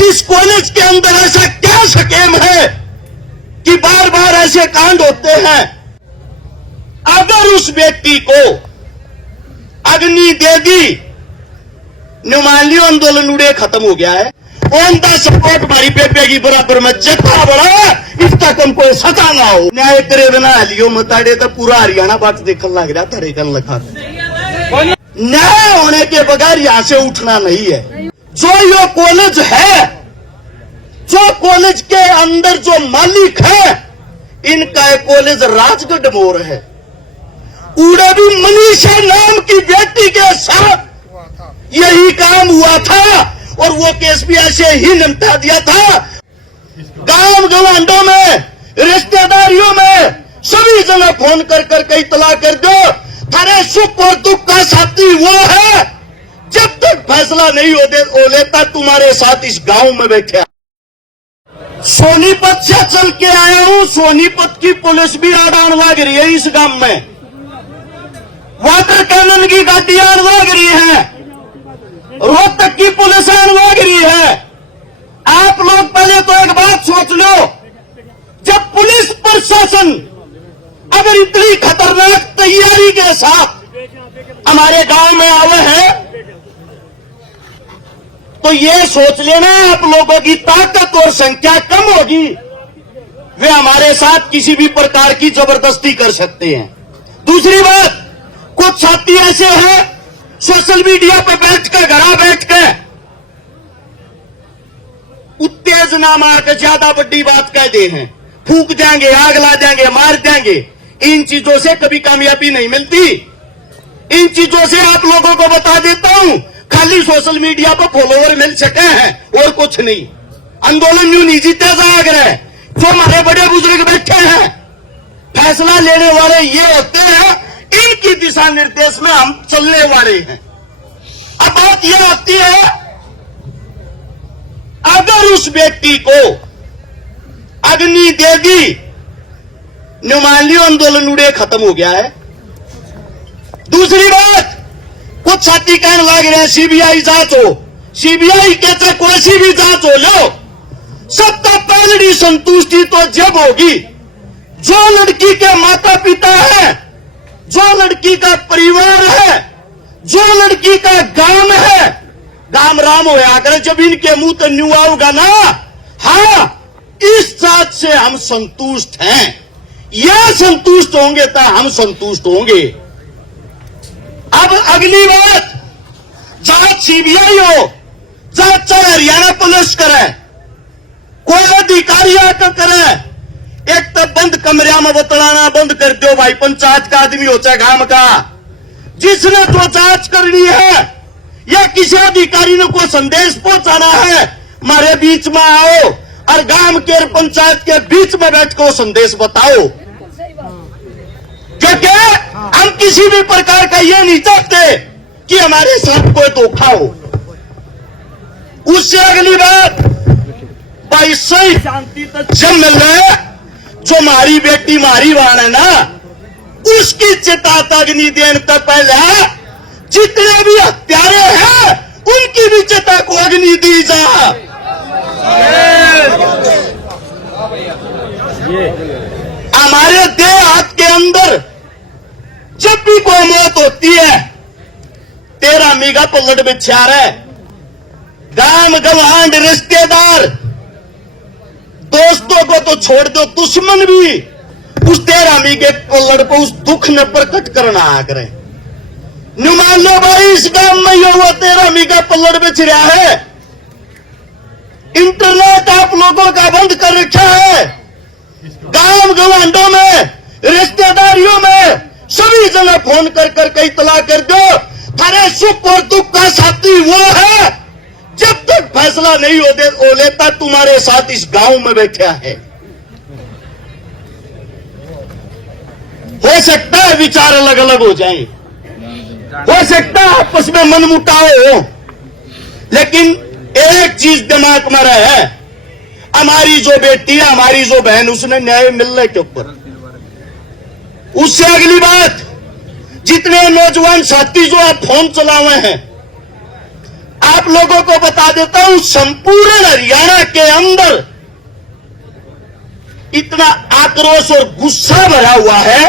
इस कॉलेज के अंदर ऐसा क्या स्कीम है कि बार बार ऐसे कांड होते हैं? अगर उस व्यक्ति को अग्नि दे दी, नुमाली आंदोलन उड़े खत्म हो गया है। ऑन द सपोर्ट हमारी पेपे की बराबर में जत्था बड़ा इसका कम कोई सता ना हो। न्याय करे बिना लियो मताड़े तो पूरा हरियाणा बात देखने लग रहा था रेकन लखा। न्याय होने के बगैर यहां से उठना नहीं है। जो ये कॉलेज है, जो कॉलेज के अंदर जो मालिक है, इनका कॉलेज राजगढ़ मोर है। उड़े भी मनीषा नाम की बेटी के साथ यही काम हुआ था और वो केस भी ऐसे ही निपटा दिया था। गांव गवांडों में, रिश्तेदारियों में सभी जगह फोन कर कर इतला कर दो, थारे सुख और दुख का साथी वो है। जब तक फैसला नहीं हो लेता तुम्हारे साथ इस गांव में बैठे। सोनीपत से चल के आया हूं। सोनीपत की पुलिस भी आड़ान लग रही है इस गांव में। वाटर कैनन की गाड़ियां लग रही है, रोहतक की पुलिस लग रही है। आप लोग पहले तो एक बात सोच लो, जब पुलिस प्रशासन अगर इतनी खतरनाक तैयारी के साथ हमारे गांव में आवे हैं, तो ये सोच लेना आप लोगों की ताकत और संख्या कम होगी, वे हमारे साथ किसी भी प्रकार की जबरदस्ती कर सकते हैं। दूसरी बात, कुछ साथी ऐसे हैं सोशल मीडिया पर बैठकर घरा बैठकर उत्तेजना मार ज्यादा बड़ी बात कह दे हैं, फूक देंगे, आग ला देंगे, मार देंगे। इन चीजों से कभी कामयाबी नहीं मिलती। इन चीजों से आप लोगों को बता देता हूं, खाली सोशल मीडिया पर फॉलोवर मिल सके हैं और कुछ नहीं। आंदोलन यूं नहीं जीते जाग रहे। जो हमारे बड़े बुजुर्ग बैठे हैं, फैसला लेने वाले ये होते हैं, इनकी दिशा निर्देश में हम चलने वाले हैं। अब बात यह आती है, अगर उस व्यक्ति को अग्नि दे दी, नुमाली आंदोलन उड़े खत्म हो गया है। दूसरी बात, कुछ साथी कहने लग रहे हैं सीबीआई जांच हो। सीबीआई कहते कोई सी भी जांच हो लो, सबका पहली संतुष्टि तो जब होगी जो लड़की के माता पिता है, जो लड़की का परिवार है, जो लड़की का गांव है, गांव राम होया करे जब इनके मुंह तो न्यू आओगा ना, हाँ इस जांच से हम संतुष्ट हैं, यह संतुष्ट होंगे तो हम संतुष्ट होंगे। अब अगली बात, जांच सीबीआई हो, जांच चाहे हरियाणा पुलिस करे, कोई अधिकारी आकर करे, एक तो बंद कमरिया में बतलाना बंद कर दो भाई। पंचायत का आदमी हो चाहे गांव का, जिसने जो जांच करनी है या किसी अधिकारी ने कोई संदेश पहुंचाना है, हमारे बीच में आओ और गांव के पंचायत के बीच में बैठ कर संदेश बताओ। क्योंकि हम किसी भी प्रकार का ये नहीं चाहते कि हमारे साथ कोई धोखा हो। उससे अगली बात, भाई सही शांति तक जब मिल रहा है, जो मारी बेटी मारी वाण है ना, उसकी चिता अग्नि देने तक पहले जितने भी हत्यारे हैं उनकी भी चिता को अग्नि दी जा। हमारे देहात के अंदर जब भी कोई मौत होती है, तेरा मीगा पलट बिछार है, गांव गवांड रिश्तेदार दोस्तों को तो छोड़ दो, दुश्मन भी उस तेरामी के पलड़ को उस दुख में प्रकट करना आ करे। नुमान लो भाई, इस गांव में ये हुआ तेरामी का पलड़ बेच रहा है। इंटरनेट आप लोगों का बंद कर रखा है। गांव गवांडों में, रिश्तेदारियों में सभी जगह फोन कर कर इतला कर दो, थारे सुख और दुख का साथी वो है। जब तक फैसला नहीं हो लेता तुम्हारे साथ इस गांव में बैठा है। हो सकता है विचार अलग अलग हो जाएं, हो सकता है आपस में मनमुटाव हो, लेकिन एक चीज दिमाग में रहे, हमारी जो बेटी है, हमारी जो बहन, उसने न्याय मिलने के ऊपर। उससे अगली बात, जितने नौजवान साथी जो आप फोन चलावे हैं, आप आप लोगों को बता देता हूं, संपूर्ण हरियाणा के अंदर इतना आक्रोश और गुस्सा भरा हुआ है।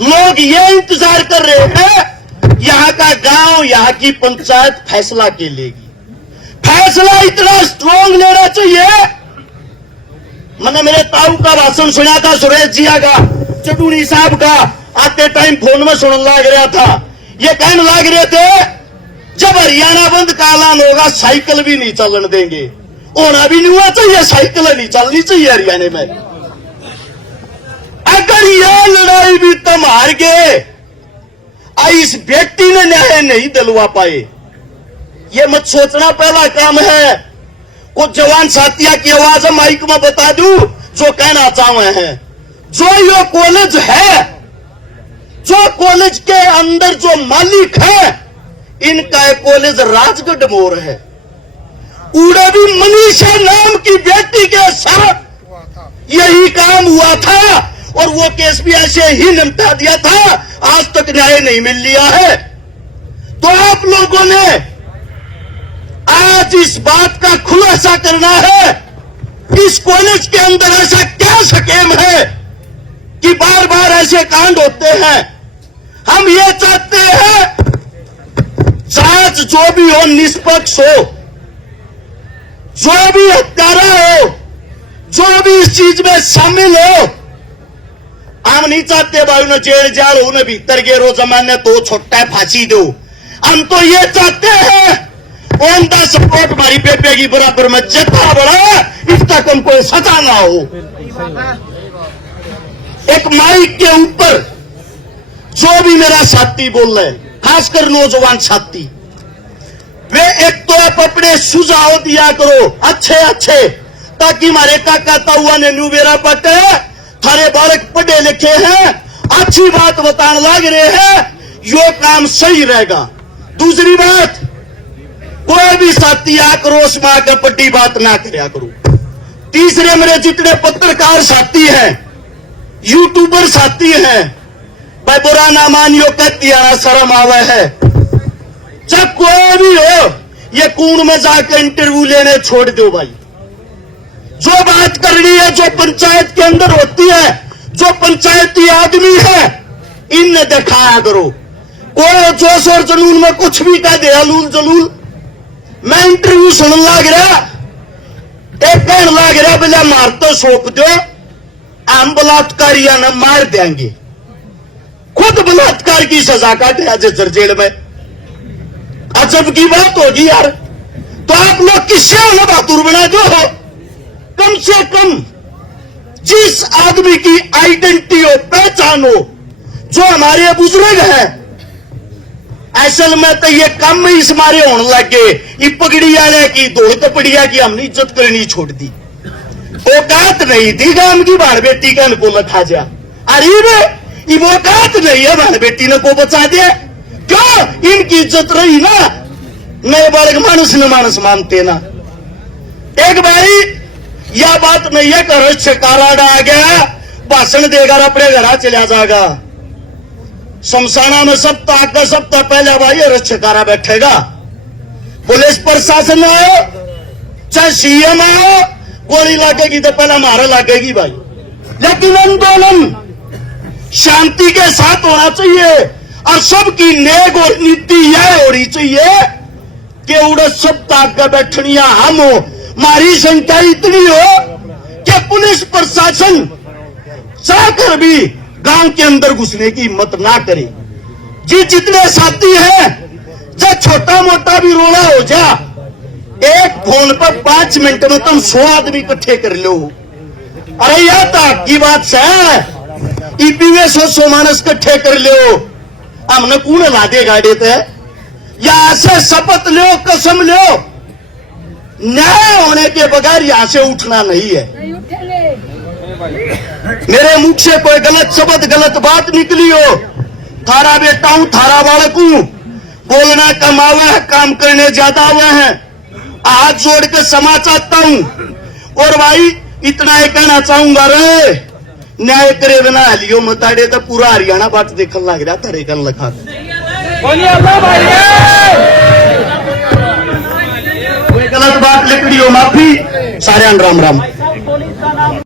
लोग ये इंतजार कर रहे हैं यहां का गांव, यहां की पंचायत फैसला के लेगी। फैसला इतना स्ट्रांग लेना चाहिए। मैंने मेरे ताऊ का भाषण सुना था, सुरेश जिया का, चटूनी साहब का, आते टाइम फोन में सुनने लग रहा था। ये कहने लग रहे थे जब हरियाणा बंद का ऐलान होगा साइकिल भी नहीं चलने देंगे। होना भी नहीं हुआ चाहिए, साइकिल नहीं चलनी चाहिए हरियाणा में। अगर यह लड़ाई भी तुम हार गए, इस व्यक्ति ने न्याय नहीं दिलवा पाए, ये मत सोचना पहला काम है। कुछ जवान साथियों की आवाज माइक में बता दूं जो कहना चाहे हैं। जो ये कॉलेज है, जो कॉलेज के अंदर जो मालिक है, इनका कॉलेज राजगढ़ मोर है। उड़े भी मनीषा नाम की बेटी के साथ यही काम हुआ था और वो केस भी ऐसे ही निपटा दिया था। आज तक न्याय नहीं मिल लिया है। तो आप लोगों ने आज इस बात का खुलासा करना है, इस कॉलेज के अंदर ऐसा क्या स्कीम है कि बार बार ऐसे कांड होते हैं। हम ये चाहते हैं जांच जो भी हो निष्पक्ष हो, जो भी हत्यारा हो, जो भी इस चीज में शामिल हो। हम नहीं चाहते भाई उन्हें जेल जाल उन्हें भीतर के रोज जमाने तो छोटा फांसी दो। हम तो ये चाहते हैं ऑन द सपोर्ट हमारी बेबे की बराबर में जितना बड़ा इस तक हमको सजा ना हो। एक माइक के ऊपर जो भी मेरा साथी बोल रहे, खासकर नौजवान साथी, वे एक तो आप अपने सुझाव दिया करो अच्छे अच्छे, ताकि हमारे काका ताऊआ ने न्यू बेरा पटे थारे बालक पढ़े लिखे हैं, अच्छी बात बताने लग रहे हैं, यो काम सही रहेगा। दूसरी बात, कोई भी साथी आक्रोश में आकर पट्टी बात ना करया करो। तीसरे मेरे जितने पत्रकार साथी हैं, यूट्यूबर साथी हैं, भाई बुरा ना मानियो, कहती शर्म आवे है। जब कोई भी हो ये कूड़ में जाकर इंटरव्यू लेने छोड़ दो भाई। जो बात करनी है जो पंचायत के अंदर होती है, जो पंचायती आदमी है, इनने दिखाया करो। कोई जोश और जुनून में कुछ भी कह दे, हलूल जलूल। मैं इंटरव्यू सुनने लग रहा, एक कहने लग रहा बोला मार तो सौंप दो, हम बलात्कारिया न मार देंगे। खुद बलात्कार की सजा काटे आज जेल में। अजब की बात होगी यार। तो आप लोग किससे उन्हें बहादुर बना दो। कम से कम जिस आदमी की आइडेंटिटी हो, पहचान हो, जो हमारे बुजुर्ग हैं, असल में तो ये कम ही इस मारे होने लगे। ये पगड़ी वाले की दो तो पड़िया की हमने इज्जत करनी छोड़ दी। औकात नहीं थी गांव की बाढ़ बेटी का इनको लखा जा। अरे वे औकात नहीं है बाढ़ बेटी ने को बचा दिया। क्यों? इनकी इज्जत रही ना, नए बालक मानुस न मानुस मानते ना। एक भाई यह बात नहीं है कि शिकारा आ गया भाषण देकर अपने घर चला जाएगा। शमशाना में सप्ताह पहले भाई रक्षकारा बैठेगा। पुलिस प्रशासन आओ चाहे सीएम आओ, गोली लगेगी तो पहले मारा लगेगी भाई। लेकिन आंदोलन शांति के साथ होना चाहिए और सबकी नेक और नीति यह होनी चाहिए कि उड़े सप्ताह का बैठनिया हम हो। हमारी संख्या इतनी हो कि पुलिस प्रशासन चाहकर भी गांव के अंदर घुसने की हिम्मत ना करे। जी जितने साथी हैं, जब छोटा मोटा भी रोला हो जा, एक फोन पर 5 मिनट में तुम 100 आदमी इकट्ठे कर लो। अरे यह तो आपकी बात है, ईपीवे 100 मानस इकट्ठे कर लो। हमने कौन ला दे गाड़ी थे, यहां से शपथ लो, कसम लो, न्याय होने के बगैर यहां से उठना नहीं है। मेरे मुख से कोई गलत शब्द गलत बात निकली हो, थारा बेटा हूं, थारा बालक हूं, बोलना कम आवे है, काम करने ज्यादा हुए हैं। हाथ जोड़ के क्षमा चाहता हूं। और भाई इतना ही कहना चाहूंगा, रे न्याय करे बिना हलियो मताड़े तो पूरा हरियाणा बात देखने लग रहा था। रेगन लखा बात लिखड़ी हो माफी। सारे राम राम।